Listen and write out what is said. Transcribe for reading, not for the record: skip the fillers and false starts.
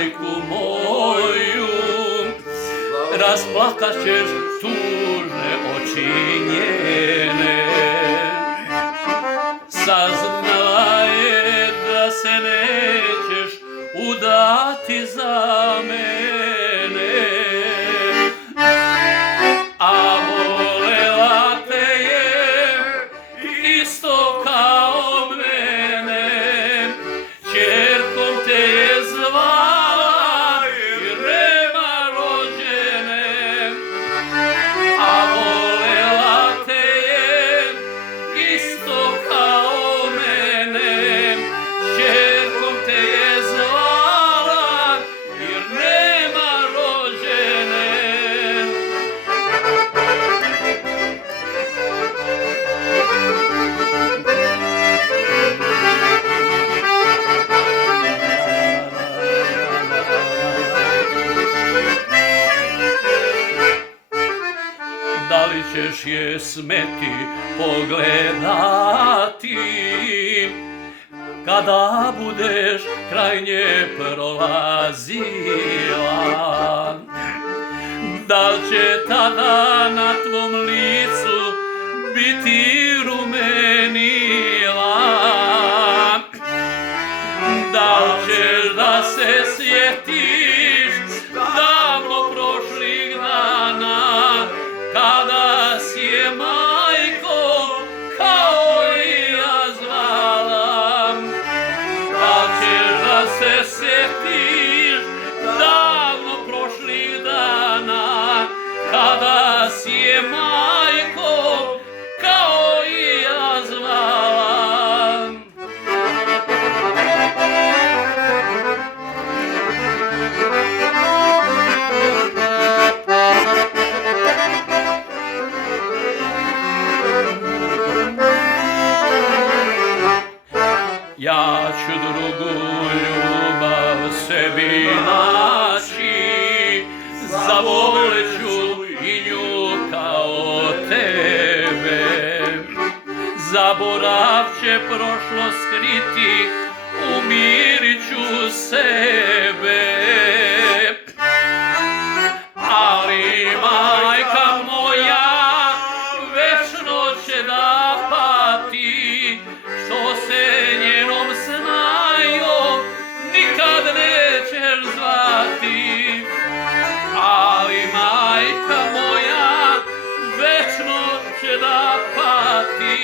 majku moju, rasplakaćeš tužne oči njene. Saznala je da se nećeš udati za mene, a volela te je isto kao mene. Ćerkom te je zvala i nema rođene, a volela te je isto kao mene. Ćerkom te je zvala jer nema rođene. Da li ćeš je smeti pogledati kada budeš kraj nje prolazila? Da li će tada na tvom licu biti rumenila? Da li ćeš da se sjetiš davno prošlih dana, kada si je majko kao i ja zvala? Da li ćeš da se sjetiš davno prošlih dana, kada si je majko kao i ja zvala? Ja ću drugu ljubav sebi naći, zavolit ću i nju kao tebe. Zaborav će prošlost skriti, umirit ću sebe. Ali majka moja večno će da pati, što se njenom snajom nikad nećeš zvati. Ali majka moja večno će da pati,